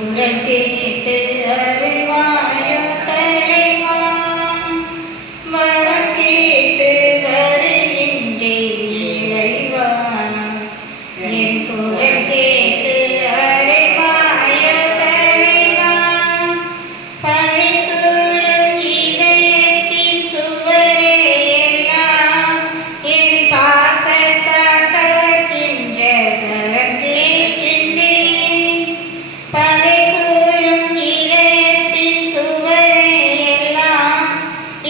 குரல் கேட்டு அருள்வாயோ தலைவா, வரம் கேட்டு வருகின்றேன் இறைவா. என் குரல் கேட்டு அருள்வாயோ தலைவா, பகை சூழும் இதயத்தின் சுவரே எல்லாம் என் பாசத்தால் தகர்க்கின்ற வரம் கேட்கின்றேன். பகை சூழும் இதயத்தின் சுவரே எல்லாம்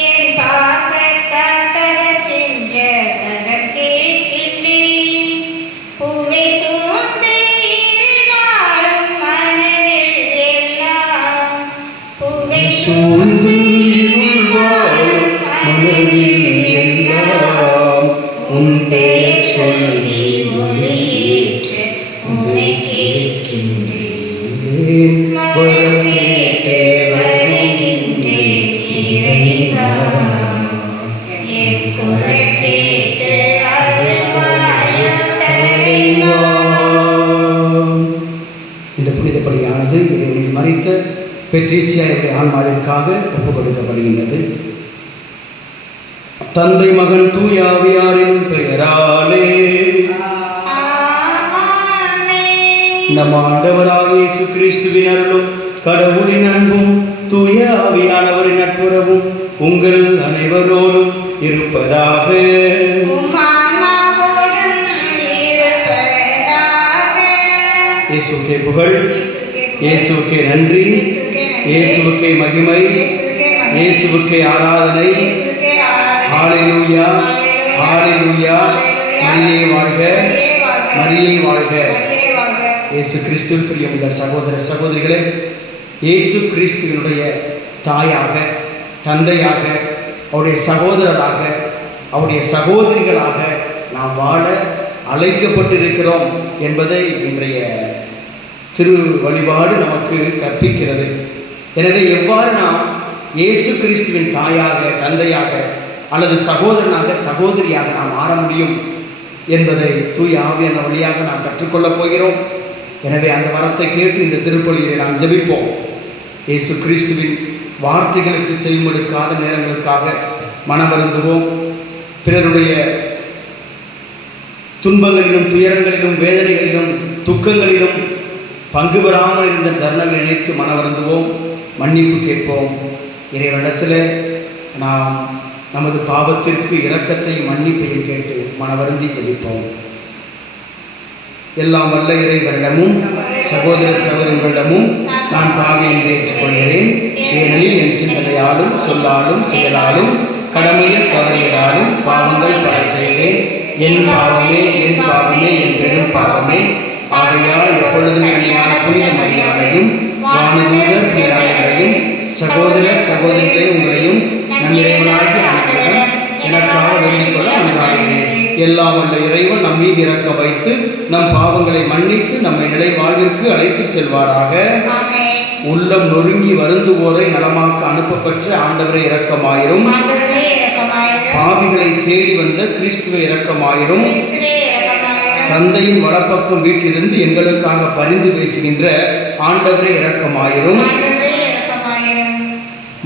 என் பாசத்தால் தகர்க்கின்ற வரம் கேட்கின்றேன். புகை சூழ்ந்து இருள் வாழும் மனதில் எல்லாம், புகை சூழ்ந்து இருள் வாழும் மனதில் எல்லாம், உன் பெயர் சொல்லி மொழியேற்ற உன்னை கேட்கின்றேன். வரம் கேட்டு வருகின்றேன் இறைவா, என் குரல் கேட்டு அருள்வாயோ தலைவா. இந்த புனித பலியானது இறைவனில் மறித்த பெட்ரீசியாவுடைய ஆன்மாவிற்காக ஒப்புக் கொடுக்கப்படுகின்றது. தந்தை மகன் தூய ஆவியாரின் பெயராலே ஆமென். நம் ஆண்டவராகிய இயேசு கிறிஸ்துவின் அருளும் கடவுளின் அன்பும் தூய ஆவியானவரின் நட்புறவும் உங்கள் அனைவரோடும் இருப்பதாக. உம் ஆன்மாவோடும் இருப்பதாக. இயேசுவுக்கே புகழ், இயேசுவுக்கே புகழ், இயேசுவுக்கே நன்றி, இயேசுவுக்கே நன்றி, இயேசுவுக்கே மகிமை, இயேசுவுக்கே மகிமை, இயேசுவுக்கே ஆராதனை. இயேசுவுக்கே ஆராதனை. ஹalleluya, ஹalleluya, ஹalleluya. மரியே வாழ்க, மரியே வாழ்க, மரியே வாழ்க. மரியே வாழ்க. இயேசு கிறிஸ்துவில் பிரியமுள்ள சகோதர சகோதரிகளே, இயேசு கிறிஸ்துவினுடைய தாயாக, தந்தையாக, அவருடைய சகோதரராக, அவருடைய சகோதரிகளாக நாம் வாழ அழைக்கப்பட்டிருக்கிறோம் என்பதை இன்றைய திரு வழிபாடு நமக்கு கற்பிக்கிறது. எனவே எவ்வாறு நாம் இயேசு கிறிஸ்துவின் தாயாக, தந்தையாக அல்லது சகோதரனாக, சகோதரியாக நாம் மாற முடியும் என்பதை தூய ஆவியான வழியாக நாம் கற்றுக்கொள்ளப் போகிறோம். எனவே அந்த வரத்தை கேட்டு இந்த திருப்பலியை நாம் ஜெபிப்போம். இயேசு கிறிஸ்துவின் வார்த்தைகளுக்கு செவிமடுக்காத நேரங்களுக்காக மனமருந்துவோம். பிறருடைய துன்பங்களிலும், துயரங்களிலும், வேதனைகளிலும், துக்கங்களிலும் பங்கு பெறாமல் இருந்த தருணங்களை நினைத்து மனவருந்துவோம், மன்னிப்பு கேட்போம். இறைவனிடத்தில் நாம் நமது பாவத்திற்கு இரக்கத்தையும் மன்னிப்பையும் கேட்டு மனவருந்தி ஜெபிப்போம். எல்லாம் வல்ல இறைவனிடமும் சகோதர சகோதரிகளிடமும் நான் பாவியை ஏற்றுக்கொள்கிறேன். ஏனெனில் என் சிந்தனையாலும் சொல்லாலும் செயலாலும் கடமையில் தவறியதாலும் பாவங்கள் பல செய்தேன். என் பாவமே, என் பாவமே, என் பெரும் பாவமே. ஆகையால் எப்பொழுதும் அணியான புனித மரியாதையும் வானதூதர் பேராளர்களையும் சகோதர சகோதரிகளையும் உங்களையும் நம் இறைவனாகிய ஆண்டவரிடம் எனக்காக வேண்டிக் கொள்ள அன்றாடுகிறேன். எல்லாம் வல்ல இறைவன் நம் மீது இரக்க வைத்து நம் பாவங்களை மன்னித்து நம்மை நிலை வாழ்விற்கு அழைத்துச் செல்வாராக. ஆமென். உள்ளம் நொறுங்கி வருந்துவோரை நலமாக்க அனுப்பப்பெற்ற ஆண்டவரை இரக்கமாயிரும். ஆண்டவரே இரக்கமாயிரும். பாவிகளை தேடி வந்த கிறிஸ்துவை இரக்கமாயிரும். கிறிஸ்துவே இரக்கமாயிரும். தந்தையின் வலப்பக்கம் வீட்டிலிருந்து எங்களுக்காக பரிந்து பேசுகின்ற ஆண்டவரை இரக்கமாயிரும். ஆண்டவரே இரக்கமாயிரும்.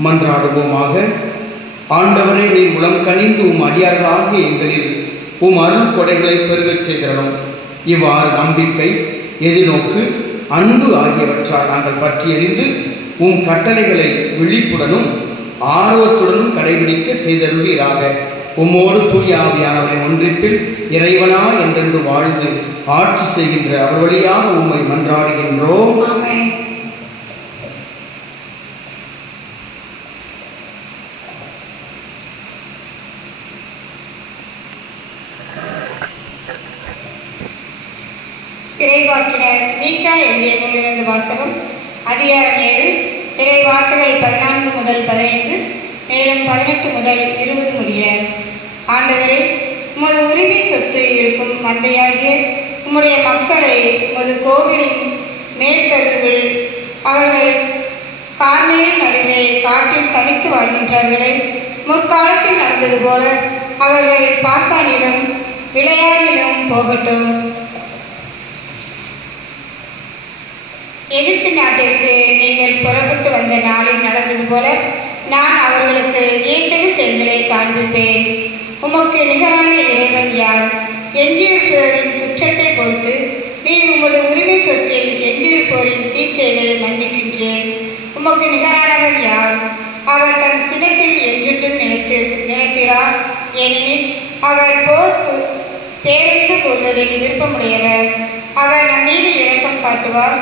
மன்றாடுவோமாக. ஆண்டவரே, நீர் உளம் கனிந்து உம் அடியார்களாகிய எங்களில் உம் அருள் கொடைகளை பெருகச் செய்கிறோம். இவ்வாறு நம்பிக்கை, எதிர்நோக்கு, அன்பு ஆகியவற்றால் நாங்கள் பற்றியறிந்து உம் கட்டளைகளை விழிப்புடனும் ஆர்வத்துடனும் கடைபிடிக்க செய்தருள்வீராக. உம்மோடு தூய ஆவியானவரின் ஒன்றிப்பில் இறைவனா என்றென்று வாழ்ந்து ஆட்சி செய்கின்ற அவர் வழியாக உம்மை மன்றாடுகின்றோம். ஆமென். இறைவாக்கினர் மீகா எழுதிய நூலிலிருந்து வாசகம். அதிகாரம் 7, இறை வார்த்தைகள் 14 முதல் 15, மேலும் 18 முதல் 20 முடிய. ஆண்டவரே, உமது உரிமை சொத்து இருக்கும் மந்தையாகிய உம்முடைய மக்களை உமது கோவிலின் மேல்தருவில் அவர்கள் கார்மேலின் நடுவே காட்டில் தனித்து வாழ்கின்றார்களே, முற்காலத்தில் நடந்தது போல அவர்கள் பாசானிலும் விளையாடிலும் போகட்டும். எகிப்து நாட்டிற்கு நீங்கள் புறப்பட்டு வந்த நாளில் நடந்தது போல நான் அவர்களுக்கு வியத்தகு செயல்களை காண்பிப்பேன். உமக்கு நிகரான இறைவன் யார்? எஞ்சியிருப்போரின் குற்றத்தை பொறுத்து நீர் உமது உரிமை சொத்தில் எஞ்சியிருப்போரின் தீச்செயலை மன்னிக்கின்றேன். உமக்கு நிகரானவர் யார்? அவர் தன் சினத்தில் என்றென்றும் நினைக்கிறார். ஏனெனில் அவர் போர்க்கு பேரென்று கூறுவதில் விருப்பமுடையவர். அவர் நம் மீது இரக்கம் காட்டுவார்.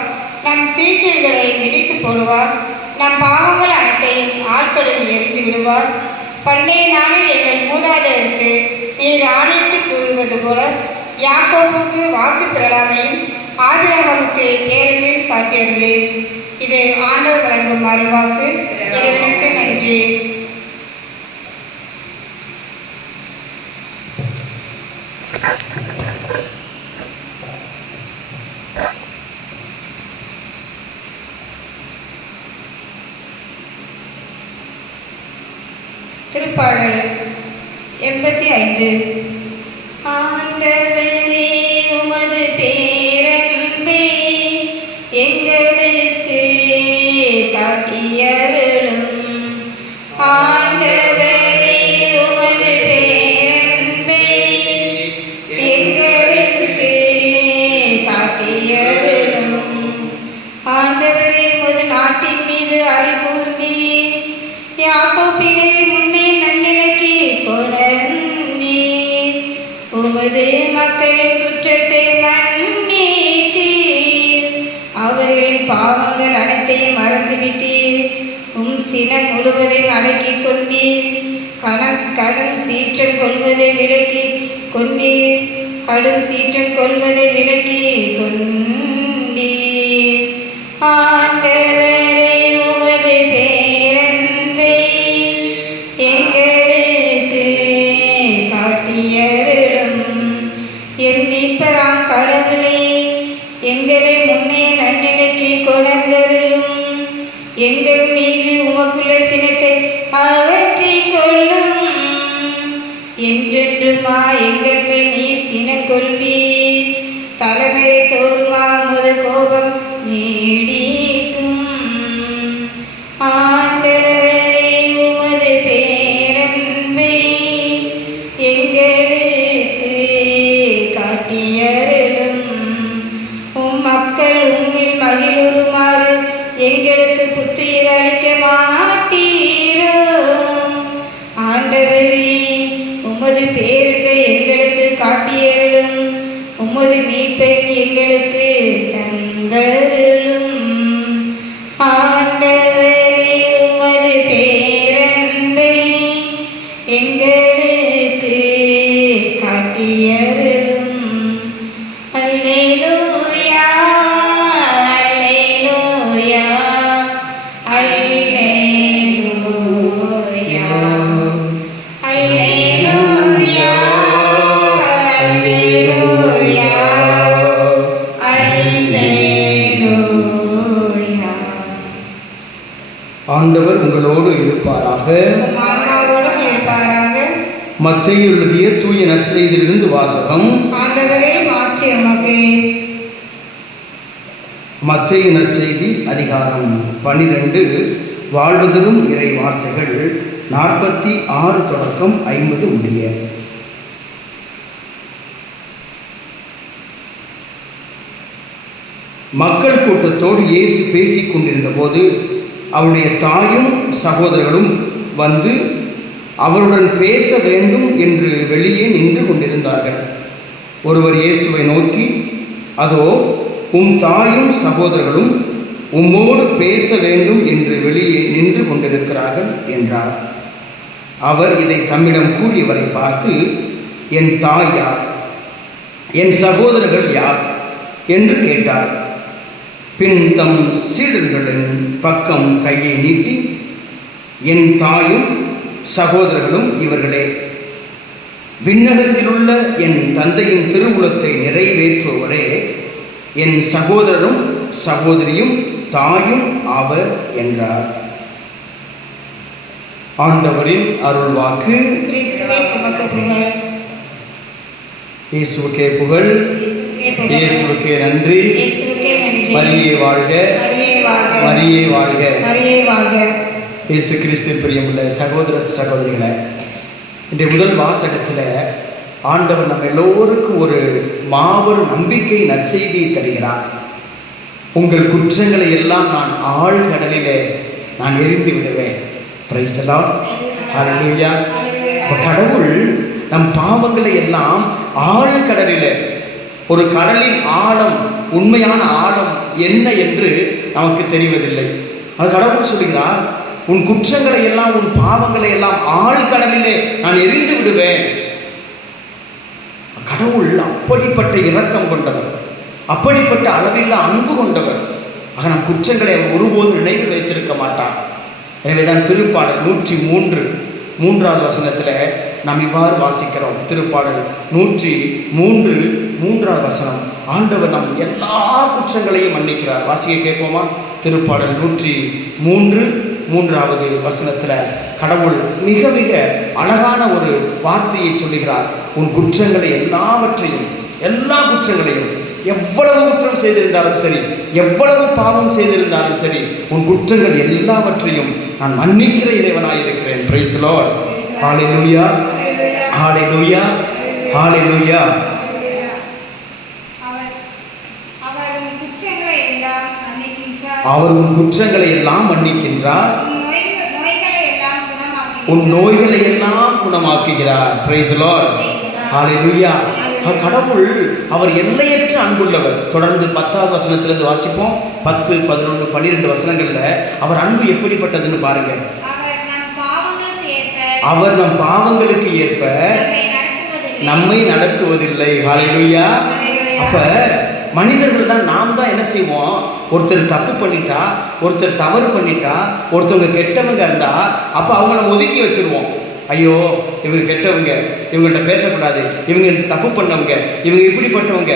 நம் தீச்செயல்களை மிதித்து போடுவார். நம் பாவங்கள் அனைத்தையும் ஆட்களில் எரிந்து விடுவார். பண்டைய நாளில் எங்கள் மூதாதையருக்கு நீர் ஆணையிட்டு கூறுவது போல யாக்கோபுக்கு வாக்கு பெறலாமையும் ஆபிரகாமுக்கு பேரன்பில் காட்டியருளீர். இது ஆண்டவர் வழங்கும் அருள்வாக்கு. இறைவனுக்கு நன்றி. திருப்பாடல் 85. ஆண்டவரே உமது பேரன்பை எங்களுக்கு காட்டியருளும். ஆண்டவரே உமது பேரன்பை எங்களுக்கு காட்டியருளும். ஆண்டவரே உமது நாட்டின் மீது அருள் கூர்ந்தீர். யாக்கோபினரை முன்னே நன்னிலைக்கு கொணர்ந்தீர். உமது மக்களின் குற்றத்தை மன்னித்தீர். அவர்களின் பாவங்கள் அனைத்தையும் மறந்துவிட்டீர். சினம் முழுவதையும் அடக்கிக் கொண்டீர். கடும் சீற்றம் கொள்வதை விலக்கி கொண்டீர். கடும் சீற்றம் கொள்வதை விலக்கி கொண்டீர். ஆண்டவரே உமது பேரன்பை எங்களுக்கு காட்டியருளும். எம் மீட்பராம் கடவுளே, எங்களை முன்னே நன்னிலைக்கு கொணர்ந்தருளும். எங்கள் மீது உமக்குள்ள சினத்தை அகற்றிக் கொள்ளும். என்றென்றுமா எங்கள் மேல் நீர் சினம் கொள்வீர். தலைமுறை தோறுமா உமது கோபம் நீடிக்கும். ஆண்டவரே உமது பேரன்பை எங்களுக்கு காட்டியருளும். உம் மக்கள் உம்மில் மகிழுமாறு எங்களுக்கு புத்துயிர் அளிக்க மாட்டீரோ? ஆண்டவரே உமது பேரன்பை எங்களுக்கு காட்டியருளும். உமது மீட்பை எங்களுக்கு தந்தருளும். ஆண்டவரே உமது பேரன்பை எங்களுக்கு காட்டியருளும். அல்லேலூயா, அல்லேலூயா, அல்லேலூயா, அல்லேலூயா, அல்லேலூயா, அல்லேலூயா. ஆண்டவர் உங்களோடு இருப்பாராக. ஆன்மாவோடும் இருப்பாராக. மத்தேயு எழுதிய தூய நற்செய்தியிலிருந்து வாசகம். ஆண்டவரே மாட்சி உமக்கு. மத்தேயு நற்செய்தி அதிகாரம் 12 வாழ்வதரும் இறை வார்த்தைகள் 46 தொடக்கம் 50 முடிய. மக்கள் கூட்டத்தோடு இயேசு பேசிக் கொண்டிருந்த போது அவருடைய தாயும் சகோதரர்களும் வந்து அவருடன் பேச வேண்டும் என்று வெளியே நின்று கொண்டிருந்தார்கள். ஒருவர் இயேசுவை நோக்கி, அதோ உம் தாயும் சகோதரர்களும் உம்மோடு பேச வேண்டும் என்று வெளியே நின்று கொண்டிருக்கிறார்கள் என்றார். அவர் இதை தம்மிடம் கூறியவரை பார்த்து, என் தாய் யார், என் சகோதரர்கள் யார் என்று கேட்டார். பின் தம் சீடர்களின் பக்கம் கையை நீட்டி, என் தாயும் சகோதரர்களும் இவர்களே, விண்ணகத்திலுள்ள என் தந்தையின் திருவுளத்தை நிறைவேற்றுவரே என் சகோதரரும் சகோதரியும் தாயும் ஆவர் என்றார். ஆண்டவரின் அருள்வாக்கு. இயேசுவுக்கே புகழ். இயேசுவுக்கே நன்றி. மரியே வாழ்க, மரியே வாழ்க, மரியே வாழ்க. மரியே வாழ்க. இயேசு கிறிஸ்து பிரியமுள்ள சகோதர சகோதரிகளே, இன்றைய முதல் வாசகத்தில் ஆண்டவர் நம்ம எல்லோருக்கும் ஒரு மாபெரும் நம்பிக்கை நற்செய்தியை தருகிறார். உங்கள் குற்றங்களை எல்லாம் நான் ஆழ்கடலிலே நான் எரிந்து விடுவேன். Praise the lord. ஹல்லேலூயா. கடவுள் நம் பாவங்களை எல்லாம் ஆழ்கடலிலே, ஒரு கடலின் ஆழம், உண்மையான ஆழம் என்ன என்று நமக்கு தெரிவதில்லை. கடவுள் சொல்கிறார், உன் குற்றங்களை எல்லாம், உன் பாவங்களை எல்லாம் ஆழ்கடலிலே நான் எரிந்து விடுவேன். கடவுள் அப்படிப்பட்ட இரக்கம் கொண்டவர், அப்படிப்பட்ட அளவில்லா அன்பு கொண்டவர். ஆக நம் குற்றங்களை அவர் ஒருபோதும் நினைவில் வைத்திருக்க மாட்டார். எனவேதான் திருப்பாடல் 103 வசனத்தில் நாம் இவ்வாறு வாசிக்கிறோம். திருப்பாடல் 103 வசனம், ஆண்டவர் நம் எல்லா குற்றங்களையும் மன்னிக்கிறார். வாசிக்க கேட்போமா? திருப்பாடல் 103 வசனத்தில் கடவுள் மிக மிக அழகான ஒரு வார்த்தையை சொல்லுகிறார். உன் குற்றங்களை எல்லாவற்றையும், எல்லா குற்றங்களையும், எவ்வளவு குற்றம் செய்திருந்தாலும் சரி, எவ்வளவு பாவம் செய்திருந்தாலும் சரி, உன் குற்றங்கள் எல்லாவற்றையும் நான் மன்னிக்கிற இறைவனாயிருக்கிறேன். Price the lord. ஹல்லேலூயா, ஹல்லேலூயா, ஹல்லேலூயா. அவர் உன் குற்றங்களை எல்லாம் மன்னிக்கின்றார், உன் நோய்களை எல்லாம் குணமாக்குகிறார். Price the lord. ஹல்லேலூயா. கடவுள் அவர் எல்லையற்ற அன்புள்ளவர். தொடர்ந்து 10வது வசனத்திலிருந்து வாசிப்போம். 10, 11, 12 வசனங்கள்ல அவர் அன்பு எப்படிப்பட்டதுன்னு பாருங்க. அவர் நம் பாவங்களுக்கு ஏற்ப நம்மை நடத்துவதில்லை. ஹல்லேலூயா. அப்ப மனிதர்கள் தான், நாம் தான் என்ன செய்வோம்? ஒருத்தர் தப்பு பண்ணிட்டா, ஒருத்தர் தவறு பண்ணிட்டா, ஒருத்தவங்க கெட்டவங்க இருந்தா, அப்ப அவங்கள ஒதுக்கி வச்சிருவோம். ஐயோ, இவங்க கெட்டவங்க, இவங்கள்ட்ட பேசக்கூடாது, இவங்க தப்பு பண்ணவங்க, இவங்க இப்படிப்பட்டவங்க.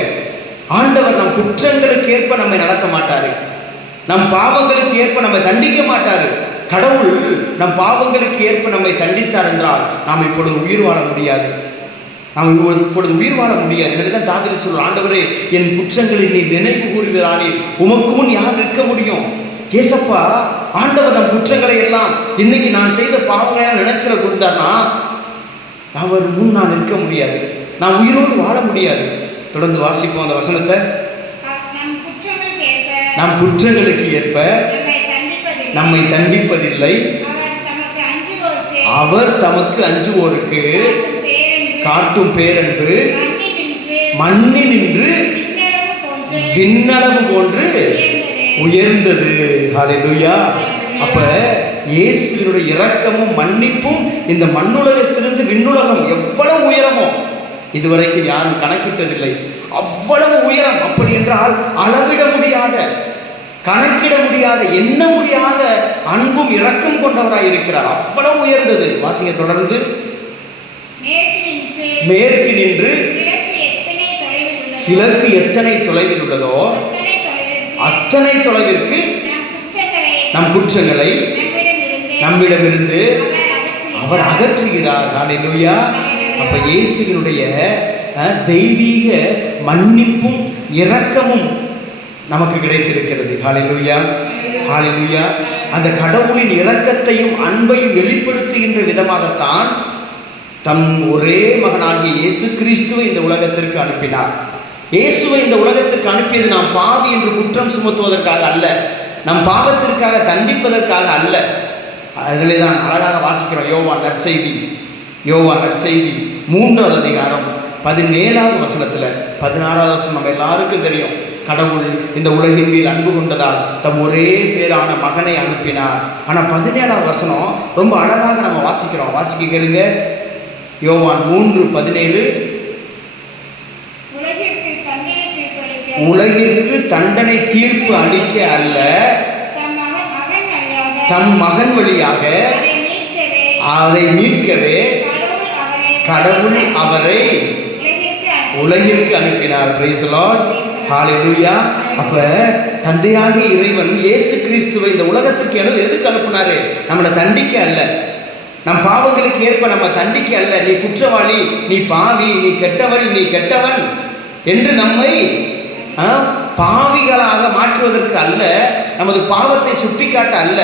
ஆண்டவர் நம் குற்றங்களுக்கு ஏற்ப நம்மை நடத்த மாட்டாரு, நம் பாவங்களுக்கு ஏற்ப நம்மை தண்டிக்க மாட்டாரு. கடவுள் நம் பாவங்களுக்கு ஏற்ப நம்மை தண்டித்தார் என்றால் நாம் இப்பொழுது உயிர் வாழ முடியாது, நாம் இப்பொழுது உயிர் வாழ முடியாது. எனக்குதான் தாவீது சொல்றார், ஆண்டவரே என் குற்றங்களை நீ நினைவு கூறுகிறானே, உமக்கு முன் யார் நிற்க முடியும்? ஏசப்பா, ஆண்டவர் நம் குற்றங்களை எல்லாம், இன்னைக்கு நான் செய்த பாவங்களை எல்லாம் நினைச்சிட கொடுத்தார்னா அவர் முன் நான் நிற்க முடியாது, நான் உயிரோடு வாழ முடியாது. தொடர்ந்து வாசிப்போம் அந்த வசனத்தை. நம் குற்றங்களுக்கு ஏற்ப நம்மை தண்டிப்பதில்லை, அவர் தமக்கு அஞ்சுவோருக்கு காட்டும் பேரன்பு மண்ணி நின்று விண்ணளவு போன்று உயர்ந்தது. ஹல்லேலூயா. அப்ப இயேசுவினுடைய இரக்கமும் மன்னிப்பும் இந்த மண்ணுலகத்திலிருந்து விண்ணுலகம் எவ்வளவு உயரமோ இதுவரைக்கும் யாரும் கணக்கிட்டதில்லை. அவ்வளவு உயரம். அப்படி என்றால் அளவிட முடியாத, கணக்கிட முடியாத, எண்ண முடியாத அன்பும் இரக்கம் கொண்டவராய் இருக்கிறார். அவ்வளவு உயர்ந்தது. வாசிங்க தொடர்ந்து. மேற்கு நின்று கிழக்கு எத்தனை தொலைவில் உள்ளதோ அத்தனை தொலைவிற்கு நம் குற்றங்களை நம்மிடமிருந்து அவர் அகற்றுகிறார். ஹல்லேலூயா. அப்ப இயேசுவினுடைய தெய்வீக மன்னிப்பும் இரக்கமும் நமக்கு கிடைத்திருக்கிறது. ஹல்லேலூயா, ஹல்லேலூயா. அந்த கடவுளின் இரக்கத்தையும் அன்பையும் வெளிப்படுத்துகின்ற விதமாகத்தான் தம் ஒரே மகனாகிய இயேசு கிறிஸ்துவை இந்த உலகத்திற்கு அனுப்பினார். இயேசுவை இந்த உலகத்திற்கு அனுப்பியது நாம் பாவி என்று குற்றம் சுமத்துவதற்காக அல்ல, நம் பாவத்திற்காக தண்டிப்பதற்காக அல்ல. அதிலே தான் அழகாக வாசிக்கிறோம். யோவான் நற்செய்தி 3வது அதிகாரம் 17வது வசனத்தில் 16வது வசனம் நம்ம எல்லாருக்கும் தெரியும். கடவுள் இந்த உலகின் மேல் அன்பு கொண்டதால் தம் ஒரே பேரான மகனை அனுப்பினார். ஆனால் 17வது வசனம் ரொம்ப அழகாக நம்ம வாசிக்கிறோம். வாசிக்க கேளுங்க. யோவான் 3:17. உலகிற்கு தண்டனை தீர்ப்பு அளிக்க அல்ல, தம் மகன் வழியாக அதை மீட்கவே கடவுள் அவரை உலகிற்கு அனுப்பினார். Praise the lord. ஹல்லேலூயா. அப்ப தந்தையாகிய இறைவன் இயேசு கிறிஸ்துவை இந்த உலகத்திற்கு எதுக்கு அனுப்பினாரு? நம்மளை தண்டிக்க அல்ல, நம் பாவங்களுக்கு ஏற்ப நம்ம தண்டிக்க அல்ல. நீ குற்றவாளி, நீ பாவி, நீ கெட்டவள், நீ கெட்டவன் என்று நம்மை பாவிகளாக மாற்றுவதற்கு அல்ல, நமது பாவத்தை சுட்டிக்காட்ட அல்ல.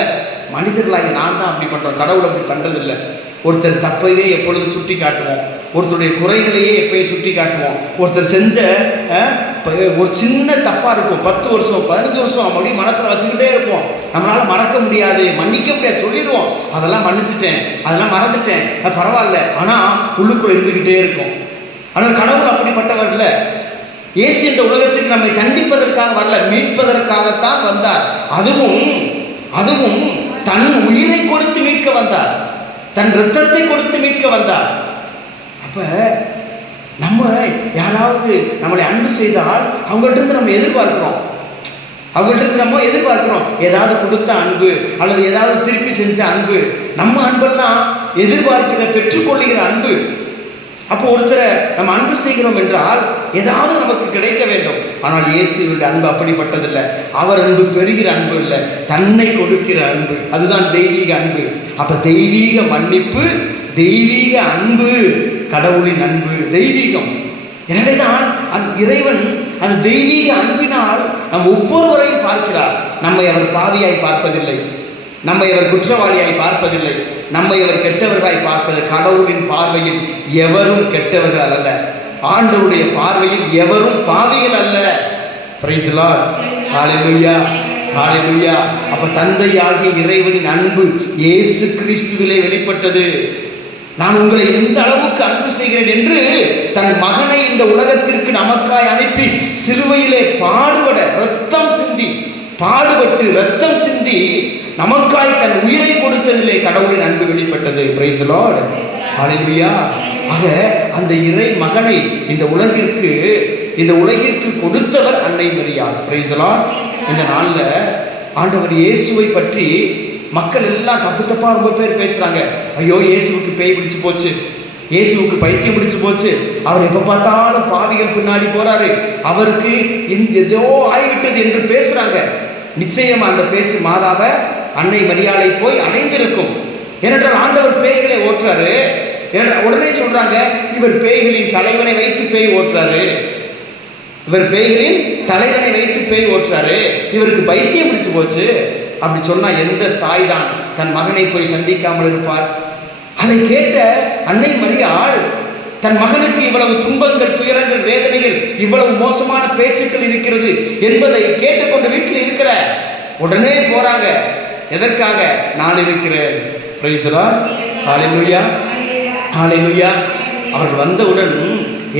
மனிதர்களாகி நான் தான் அப்படி பண்ணுறோம், கடவுள் அப்படி பண்ணுறதில்லை. ஒருத்தர் தப்பையே எப்பொழுது சுட்டி காட்டுவோம், ஒருத்தருடைய குறைகளையே எப்பயும் சுட்டி காட்டுவோம். ஒருத்தர் செஞ்ச ஒரு சின்ன தப்பாக இருக்கும், 10 வருஷம் 15 வருஷம் அப்படியே மனசில் வச்சுக்கிட்டே இருப்போம். நம்மளால் மறக்க முடியாது, மன்னிக்க முடியாது, சொல்லிடுவோம் அதெல்லாம் மன்னிச்சிட்டேன், அதெல்லாம் மறந்துட்டேன், பரவாயில்ல. ஆனால் உள்ளுக்குள்ள இருந்துக்கிட்டே இருக்கும். ஆனால் கடவுள் அப்படிப்பட்டவர் இல்லை. இயேசு இந்த உலகத்துக்கு நம்மை தண்டிப்பதற்காக வரல, மீட்பதற்காகத்தான் வந்தார். அதுவும் தன் உயிரை கொடுத்து மீட்க வந்தார், தன் இரத்தத்தை கொடுத்து மீட்க வந்தார். அப்ப நம்ம யாராவது நம்மளை அன்பு செய்தால் அவங்கள்ட்ட நம்ம எதிர்பார்க்கிறோம், ஏதாவது கொடுத்த அன்பு அல்லது ஏதாவது திருப்பி செஞ்ச அன்பு. நம்ம அன்பெல்லாம் எதிர்பார்க்கிற பெற்றுக்கொள்ளுகிற அன்பு. அப்போ ஒருத்தரை நம்ம அன்பு செய்கிறோம் என்றால் ஏதாவது நமக்கு கிடைக்க வேண்டும். ஆனால் இயேசுவின் அன்பு அப்படிப்பட்டதில்லை. அவர் அன்பு பெறுகிற அன்பு இல்லை, தன்னை கொடுக்கிற அன்பு. அதுதான் தெய்வீக அன்பு. அப்ப தெய்வீக மன்னிப்பு, தெய்வீக அன்பு, கடவுளின் அன்பு தெய்வீகம். எனவேதான் இறைவன் அந்த தெய்வீக அன்பினால் நம் ஒவ்வொருவரையும் பார்க்கிறார். நம்மை அவர் பாவியாய் பார்ப்பதில்லை, நம்மை அவர் குற்றவாளியாய் பார்ப்பதில்லை, நம்மை அவர் கெட்டவர்களாய் பார்ப்பது. கடவுளின் பார்வையில் எவரும் கெட்டவர்கள் அல்ல, ஆண்டவருடைய பார்வையில் எவரும் பாவிகள் அல்ல. பிரைஸ் தி லார்ட், ஹல்லேலூயா, ஹல்லேலூயா. அப்ப தந்தையாகிய இறைவனின் அன்பு இயேசு கிறிஸ்துவிலே வெளிப்பட்டது. நான் உங்களை எந்த அளவுக்கு அன்பு செய்கிறேன் என்று தன் மகனை இந்த உலகத்திற்கு நமக்காய் அனுப்பி சிலுவையிலே பாடுபட்டு ரத்தம் சிந்தி நமக்காய் தன் உயிரை கொடுத்ததிலே கடவுளின் அன்பு வெளிப்பட்டது. பிரைஸ் தி லார்ட், ஹல்லேலூயா. ஆக அந்த இறை மகனை இந்த உலகிற்கு கொடுத்தவர் அன்னை மரியாள். Price the Lord. இந்த நாளில் ஆண்டவர் இயேசுவை பற்றி மக்கள் எல்லாம் தப்பா ரொம்ப பேர் பேசுறாங்க. ஐயோ, இயேசுவுக்கு பேய் பிடிச்சு போச்சு, இயேசுவுக்கு பைத்தியம் பிடிச்சு போச்சு, அவர் எப்ப பார்த்தாலும் பாவிகள் பின்னாடி போறாரு, அவருக்கு ஏதோ ஆகிவிட்டது என்று பேசுறாங்க. நிச்சயம் அந்த பேச்சு மாதாவை, அன்னை மரியாளை போய் அடைந்திருக்கும். ஏனென்றால் ஆண்டவர் பேய்களை ஓட்டுறாரு. உடனே சொல்றாங்க, இவர் பேய்களின் தலைவனை வைத்து பேய் ஓட்டுறாரு, இவருக்கு பைத்தியம் பிடிச்சு போச்சு. அப்படி சொன்னா எந்த தாய் தான் தன் மகனை போய் சந்திக்காமல் இருப்பார்? அதை கேட்ட அன்னை மரியாள் தன் மகனுக்கு இவ்வளவு துன்பங்கள், துயரங்கள், வேதனைகள், இவ்வளவு மோசமான பேச்சுக்கள் இருக்கிறது என்பதை கேட்டுக்கொண்டு வீட்டில் இருக்கிற உடனே போறாங்க. எதற்காக? நான் இருக்கிறேன். பிரைஸ் தி லார்ட், ஹல்லேலூயா, ஹல்லேலூயா. அவர்கள் வந்தவுடன்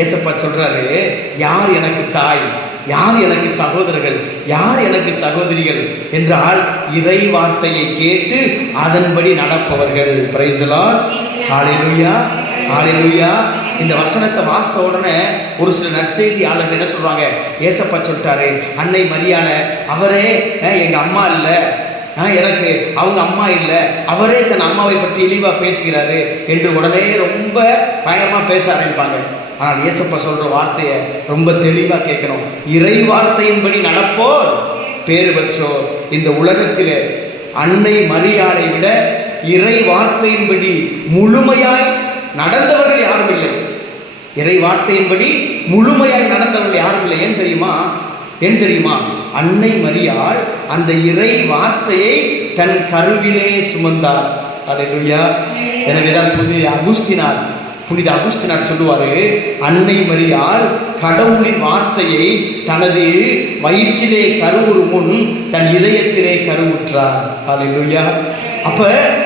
ஏசப்பா சொல்றாரு, யார் எனக்கு தாய், யார் எனக்கு சகோதரர்கள், யார் எனக்கு சகோதரிகள் என்றால் இறை வார்த்தையை கேட்டு அதன்படி நடப்பவர்கள். பிரைஸ் தி லார்ட், ஹல்லேலூயா, ஹல்லேலூயா. இந்த வசனத்தை வாசித்த உடனே ஒரு சில நற்செய்தியாளர்கள் என்ன சொல்றாங்க, ஏசப்பா சொல்லிட்டாரு அன்னை மரியாளை, அவரே எங்க அம்மா இல்லை, எனக்கு அவங்க அம்மா இல்லை, அவரே தன் அம்மாவை பற்றி இழிவாக பேசுகிறாரு என்று உடனே ரொம்ப பயங்கரமாக பேச ஆரம்பிப்பாங்க. ஆனால் இயேசப்பா சொல்கிற வார்த்தையை ரொம்ப தெளிவாக கேட்கணும். இறை வார்த்தையின்படி நடப்போர் பேறு பெற்றோர். இந்த உலகத்தில் அன்னை மரியாளை விட இறை வார்த்தையின்படி முழுமையாய் நடந்தவர்கள் யாரும் இல்லை. இறை வார்த்தையின்படி முழுமையாய் நடந்தவர்கள் யாரும் இல்லை. ஏன் தெரியுமா? அன்னை மரியாள் அந்த இறை வார்த்தையை தன் கருவிலே சுமந்தார். அல்லேலூயா. எனவேதான் புனித அகுஸ்தினார் சொல்லுவாரு, அன்னை மரியாள் கடவுளின் வார்த்தையை தனது வயிற்றிலே கருவுறு முன் தன் இதயத்திலே கருவுற்றார். அல்லேலூயா. அப்ப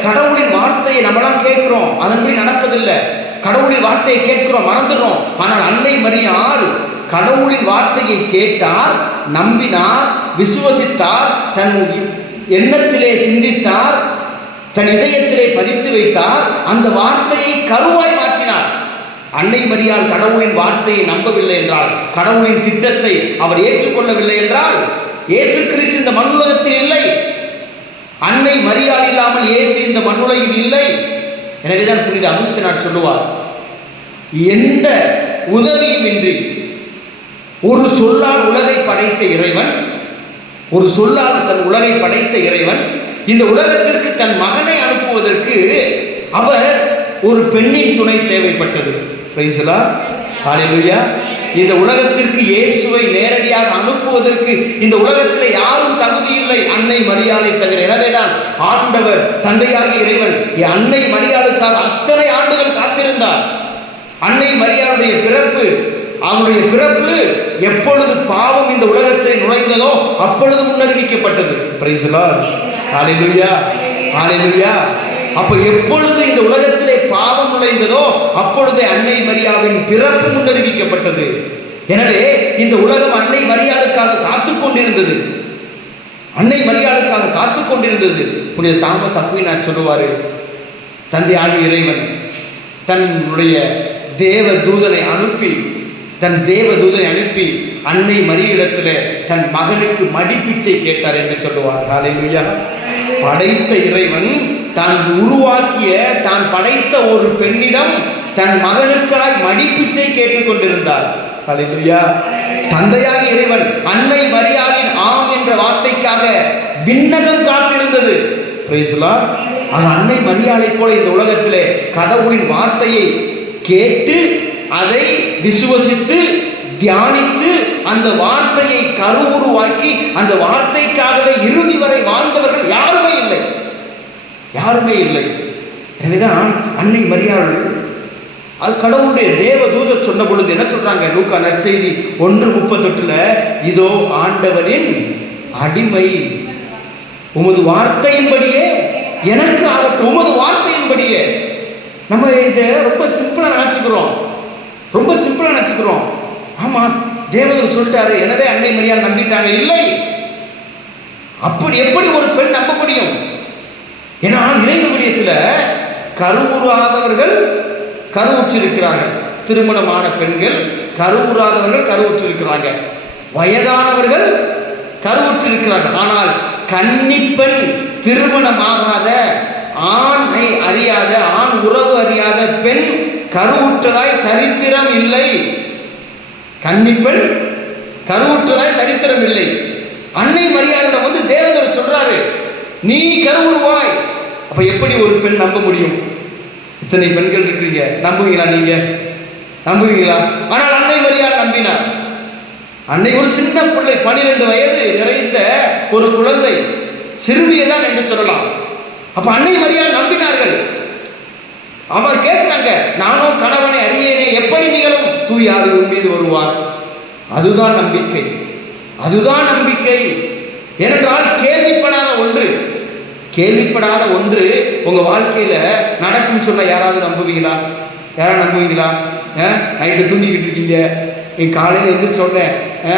கடவுளின் வார்த்தையை நம்மளாம் கேட்கிறோம், அதன்படி நடப்பதில்லை. கடவுளின் வார்த்தையை கேட்கிறோம், மறந்துடுறோம். ஆனால் அன்னை மரியாள் கடவுளின் வார்த்தையை கேட்டார், நம்பினார், விசுவசித்தார், தன் எண்ணத்திலே சிந்தித்தார், தன் இதயத்திலே பதித்து வைத்தார், அந்த வார்த்தையை கருவாய் மாற்றினார். அன்னை மரியாள் கடவுளின் வார்த்தையை நம்பவில்லை என்றால், கடவுளின் திட்டத்தை அவர் ஏற்றுக்கொள்ளவில்லை என்றால், இயேசு கிறிஸ்து இந்த மண்ணுலகத்தில் இல்லை. அன்னை மரியாள் இல்லாமல் இயேசு இந்த மண்ணுலகில் இல்லை. எனவேதான் புனித அகுஸ்தினார் சொல்லுவார், எந்த உதவியுமின்றி ஒரு சொல்லால் உலகை படைத்த இறைவன், தன் உலகை படைத்த இறைவன் இந்த உலகத்திற்கு தன் மகனை அனுப்புவதற்கு அவர் ஒரு பெண்ணின் துணை தேவைப்பட்டது. பிரைஸ் தி லார்ட், ஹல்லேலூயா. இந்த உலகத்திற்கு இயேசுவை நேரடியாக அனுப்புவதற்கு இந்த உலகத்தில் யாரும் தகுதி இல்லை, அன்னை மரியாளை தவிர. எனவேதான் ஆண்டவர் தந்தையாகிய இறைவன் அன்னை மரியாளுக்காக அத்தனை ஆண்டுகள் காத்திருந்தார். அன்னை மரியாளுடைய பிறப்பு, அவருடைய பிறப்பு எப்பொழுது பாவம் இந்த உலகத்தில் நுழைந்ததோ அப்பொழுது முன்னறிவிக்கப்பட்டது. Price the lord. ஹல்லேலூயா, ஹல்லேலூயா. அப்போ எப்பொழுது இந்த உலகத்திலே பாவம் நுழைந்ததோ அப்பொழுதே அன்னை மரியாவின் பிறப்பு முன்னறிவிக்கப்பட்டது. எனவே இந்த உலகம் அன்னை மரியாளுக்காக காத்துக் கொண்டிருந்தது, அன்னை மரியாளுக்காக காத்துக் கொண்டிருந்தது. புனித தாமஸ் அக்வினாஸ் சொல்லுவாரு, தந்தையாகிய இறைவன் தன்னுடைய தேவ தூதனை அனுப்பி அன்னை மரியிடத்தில் தன் மகனுக்கு மடிப்பிச்சை கேட்டார் என்று சொல்லுவார். ஹல்லேலூயா. படைத்த இறைவன் தான் உருவாக்கிய, தான் படைத்த ஒரு பெண்ணிடம் தன் மகனுக்காய் மடிப்பிச்சை கேட்டுக்கொண்டிருந்தார். ஹல்லேலூயா. தந்தையாகிய இறைவன் அன்னை மரியாளின் ஆம் என்ற வார்த்தைக்காக விண்ணகம் காத்திருந்தது. Price the Lord. அன்னை மரியாளை போல இந்த உலகத்திலே கடவுளின் வார்த்தையை கேட்டு அதை விசுவசித்து தியானித்து அந்த வார்த்தையை கருவுருவாக்கி அந்த வார்த்தைக்காகவே இறுதி வரை வாழ்ந்தவர்கள் யாருமே இல்லை, யாருமே இல்லை. எனவேதான் அன்னை மரியாள் அது கடவுளுடைய தேவ தூதர் சொன்ன பொழுது என்ன சொல்றாங்க? லூக்கா நற்செய்தி 1:38, இதோ ஆண்டவரின் அடிமை, உமது வார்த்தையின்படியே எனக்கு ஆகட்டும், உமது வார்த்தையின்படியே. நம்ம இதை ரொம்ப சிம்பிளா நினைச்சுக்கிறோம். ஆமா, தேவதூதர் சொல்லிட்டாரு, எனவே அன்னை மரியாள் நம்பிட்டாங்க. இல்லை, அப்படி எப்படி ஒரு பெண் நம்ப முடியும்? ஏன்னா இறைவிலியத்துல கருவுறாதவர்கள் கருவுற்றிருக்கிறார்கள், திருமணமான பெண்கள் கருவுறாதவர்கள் கருவுற்றிருக்கிறாங்க, வயதானவர்கள் கருவுற்றிருக்கிறார்கள். ஆனால் கன்னிப்பெண், திருமணமாகாத, ஆணை அறியாத, ஆண் உறவு அறியாத பெண் கருவுற்றதாய் சரித்திரம் இல்லை. கன்னிப்பெண் கருவுற்றதாய் சரித்திரம் இல்லை. அன்னை மரியாளிடம் வந்து தேவதூதர் சொல்றாரு, நீ கருவுருவாய். அப்ப எப்படி ஒரு பெண் நம்ப முடியும்? இத்தனை பெண்கள் இருக்கிறீங்க, நம்புவீங்களா? நீங்க நம்புவீங்களா? ஆனால் அன்னை மரியாள் நம்பினார். அன்னை ஒரு சின்ன பிள்ளை, 12 வயது நிறைந்த ஒரு குழந்தை, சிறுமியதான் என்று சொல்லலாம். அப்ப அன்னை மரியாள் நம்பினார்கள். அவர் கேட்கிறாங்க, நானும் கணவனை அறியேனே, எப்படி நிகழும்? தூய ஆவி உன் மீது வருவார். அதுதான் நம்பிக்கை, அதுதான் நம்பிக்கை. ஏனென்றால் கேள்விப்படாத ஒன்று உங்க வாழ்க்கையில நடக்கும் சொல்ல யாராவது நம்புவீங்களா? நைட்டு தூங்கிக்கிட்டு இருக்கீங்க, நீ காலையில் எந்திரிச்சு சொன்னேன்,